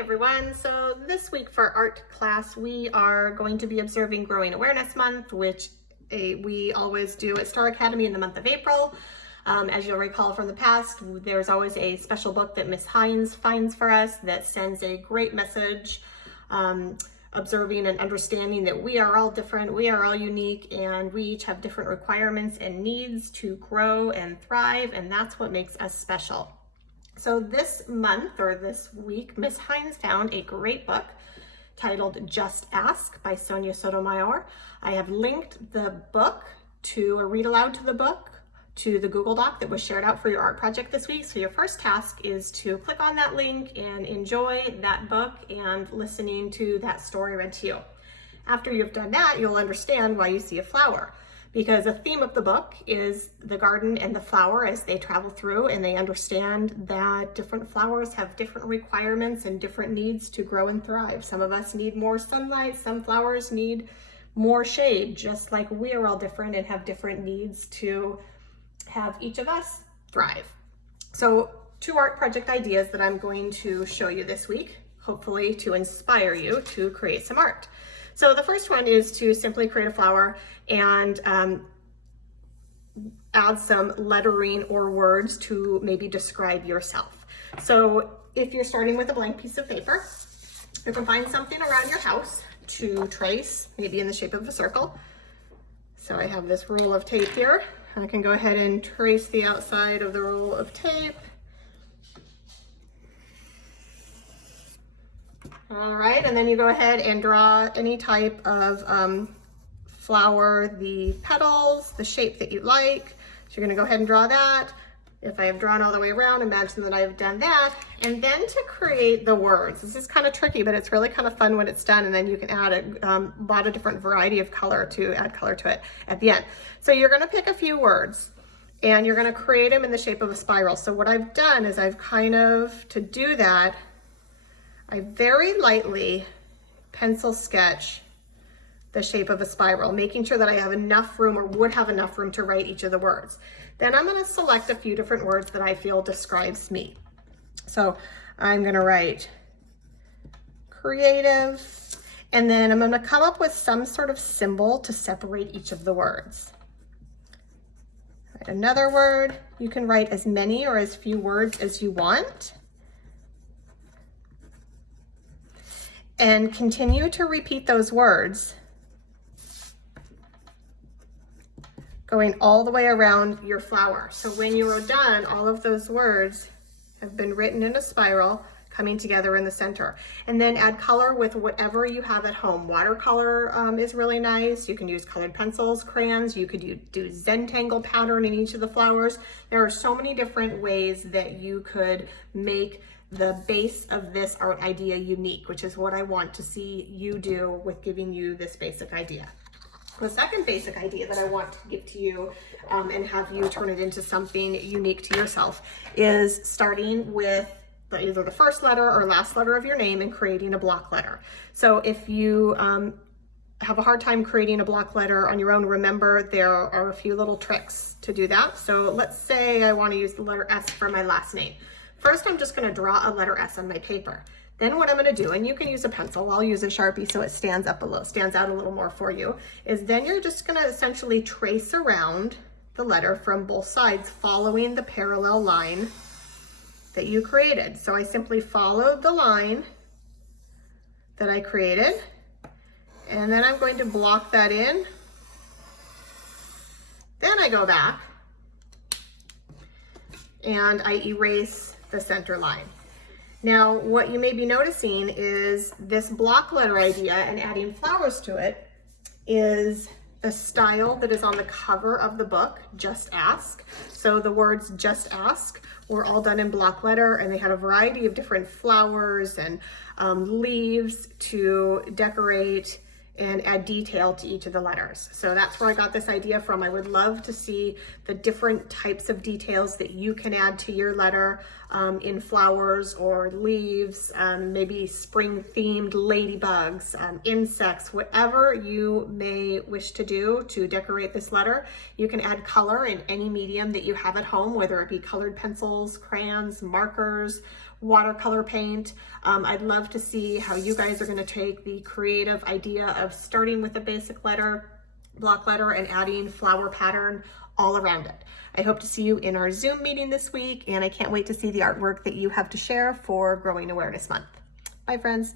everyone. So this week for art class, we are going to be observing Growing Awareness Month, which we always do at Star Academy in the month of April. As you'll recall from the past, there's always a special book that Miss Hines finds for us that sends a great message, observing and understanding that we are all different, we are all unique, and we each have different requirements and needs to grow and thrive, and that's what makes us special. So this month or this week, Miss Hines found a great book titled Just Ask by Sonia Sotomayor. I have linked the book to a read aloud to the book to the Google Doc that was shared out for your art project this week. So your first task is to click on that link and enjoy that book and listening to that story read to you. After you've done that, you'll understand why you see a flower, because a theme of the book is the garden and the flower as they travel through, and they understand that different flowers have different requirements and different needs to grow and thrive. Some of us need more sunlight, some flowers need more shade, just like we are all different and have different needs to have each of us thrive. So 2 art project ideas that I'm going to show you this week, hopefully to inspire you to create some art. So the first one is to simply create a flower and add some lettering or words to maybe describe yourself. So if you're starting with a blank piece of paper, you can find something around your house to trace, maybe in the shape of a circle. So I have this roll of tape here. I can go ahead and trace the outside of the roll of tape. All right, and then you go ahead and draw any type of flower, the petals, the shape that you like. So you're gonna go ahead and draw that. If I have drawn all the way around, imagine that I've done that. And then to create the words, this is kind of tricky, but it's really kind of fun when it's done, and then you can add a lot of different variety of color to add color to it at the end. So you're gonna pick a few words and you're gonna create them in the shape of a spiral. So what I've done is I've kind of, to do that, I very lightly pencil sketch the shape of a spiral, making sure that I have enough room or would have enough room to write each of the words. Then I'm gonna select a few different words that I feel describes me. So I'm gonna write creative, and then I'm gonna come up with some sort of symbol to separate each of the words. Write another word. You can write as many or as few words as you want. And continue to repeat those words, going all the way around your flower. So when you are done, all of those words have been written in a spiral, coming together in the center. And then add color with whatever you have at home. Watercolor is really nice. You can use colored pencils, crayons. You could do Zentangle pattern in each of the flowers. There are so many different ways that you could make the base of this art idea unique, which is what I want to see you do with giving you this basic idea. The second basic idea that I want to give to you and have you turn it into something unique to yourself is starting with either the first letter or last letter of your name and creating a block letter. So if you have a hard time creating a block letter on your own, remember there are a few little tricks to do that. So let's say I want to use the letter S for my last name. First, I'm just going to draw a letter S on my paper. Then what I'm going to do, and you can use a pencil, I'll use a Sharpie so it stands out a little more for you, is then you're just going to essentially trace around the letter from both sides, following the parallel line that you created. So I simply followed the line that I created, and then I'm going to block that in. Then I go back and I erase the center line. Now, what you may be noticing is this block letter idea and adding flowers to it is the style that is on the cover of the book, Just Ask. So the words Just Ask were all done in block letter, and they had a variety of different flowers and leaves to decorate and add detail to each of the letters. So that's where I got this idea from. I would love to see the different types of details that you can add to your letter in flowers or leaves, maybe spring themed ladybugs, insects, whatever you may wish to do to decorate this letter. You can add color in any medium that you have at home, whether it be colored pencils, crayons, markers, watercolor paint. I'd love to see how you guys are going to take the creative idea of starting with a basic letter, block letter, and adding flower pattern all around it. I hope to see you in our Zoom meeting this week, and I can't wait to see the artwork that you have to share for Growing Awareness Month. Bye, friends.